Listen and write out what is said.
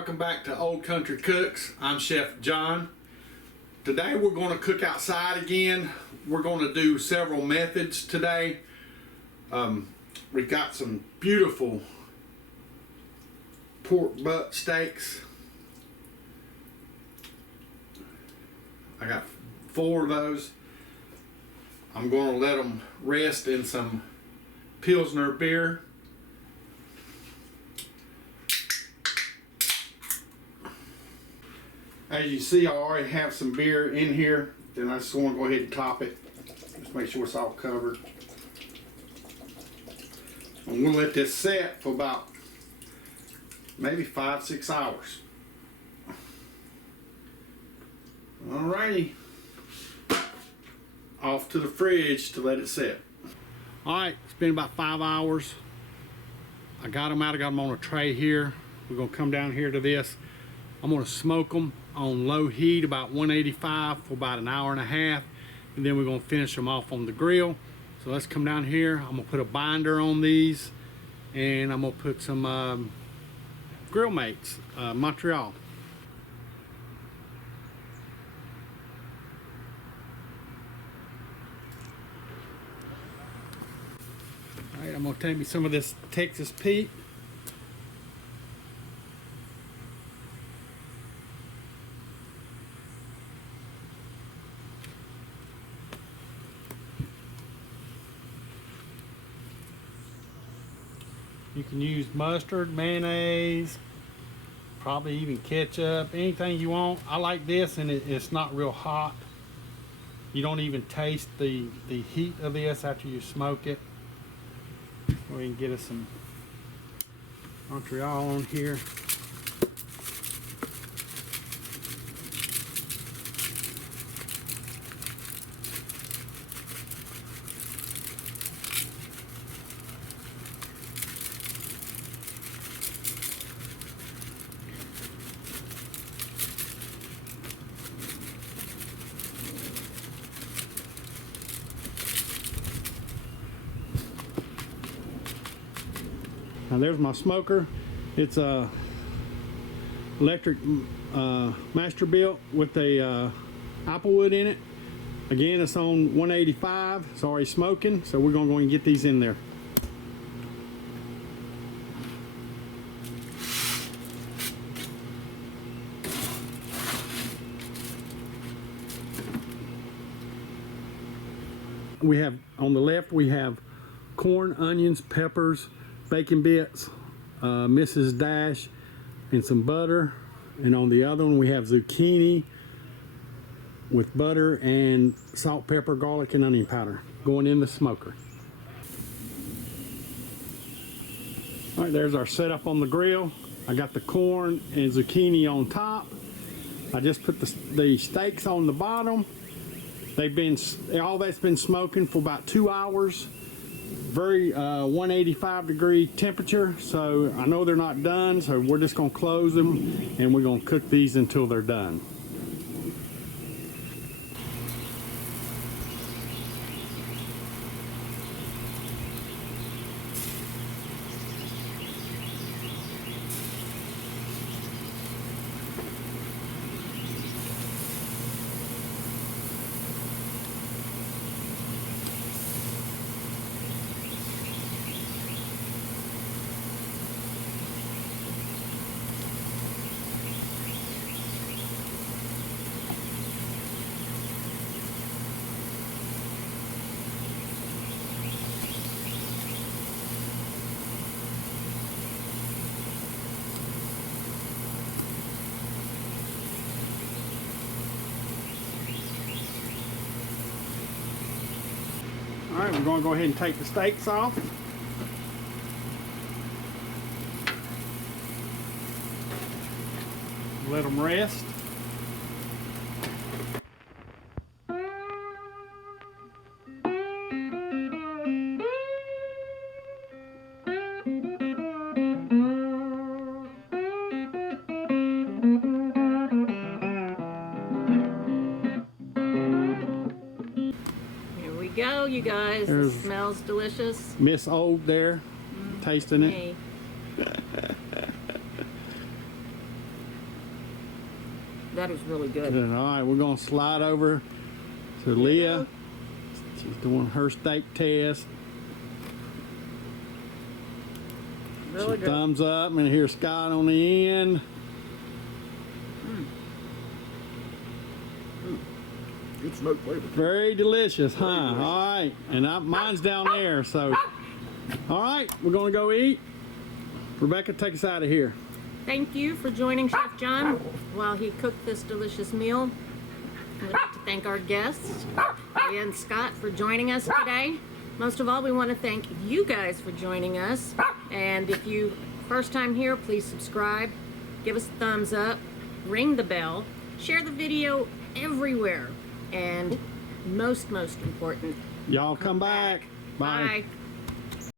welcome back to Old Country Cooks. I'm Chef John. Today we're going to cook outside again. We're going to do several methods today. We've got some beautiful pork butt steaks. I got 4 of those. I'm going to let them rest in some pilsner beer. As you see, I already have some beer in here. Then I just want to go ahead and top it. Just make sure it's all covered. I'm going to let this set for about maybe 5-6 hours. Alrighty. Off to the fridge to let it set. Alright, it's been about 5 hours. I got them out. I got them on a tray here. We're going to come down here to this. I'm going to smoke them on low heat, about 185 for about an hour and a half, and then we're going to finish them off on the grill. So let's come down here. I'm going to put a binder on these, and I'm going to put some grill mates, Montreal. All right, I'm going to take me some of this Texas Pete. You can use mustard, mayonnaise, probably even ketchup, anything you want. I like this, and it's not real hot. You don't even taste the heat of this after you smoke it. Go ahead and get us some Montreal on here. Now there's my smoker. It's a electric Masterbuilt with a applewood in it. Again, it's on 185. It's already smoking, so we're gonna go and get these in there. We have on the left, we have corn, onions, peppers, bacon bits, Mrs. Dash, and some butter. And on the other one we have zucchini with butter and salt, pepper, garlic, and onion powder going in the smoker. All right, there's our setup on the grill. I got the corn and zucchini on top. I just put the steaks on the bottom. All that's been smoking for about 2 hours. Very 185 degree temperature, so I know they're not done, so we're just going to close them and we're going to cook these until they're done. All right, we're going to go ahead and take the steaks off. Let them rest. Go, you guys. It smells delicious. Miss Old there, tasting it. that is really good. Good. All right, we're gonna slide over to Leah. She's doing her steak test. Really good. Thumbs up, and here's Scott on the end. Good smoke flavor. Very delicious, huh? All right, and mine's down there, so. All right, we're gonna go eat. Rebecca, take us out of here. Thank you for joining Chef John while he cooked this delicious meal. We'd like to thank our guests, Leah and Scott, for joining us today. Most of all, we want to thank you guys for joining us. And if you first time here, please subscribe, give us a thumbs up, ring the bell, share the video everywhere, and most important, Y'all come back. Bye. Bye.